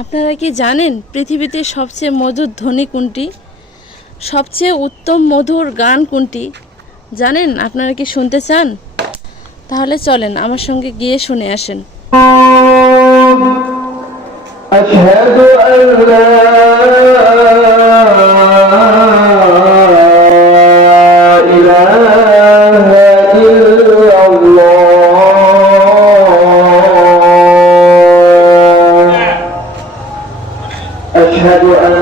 আপনারা কি জানেন পৃথিবীতে সবচেয়ে মধুর ধ্বনি কোনটি? সবচেয়ে উত্তম মধুর গান কোনটি জানেন? আপনারা কি শুনতে চান? তাহলে চলেন আমার সঙ্গে গিয়ে শুনে আসেন। أشهد أن لا إله إلا الله أشهد أن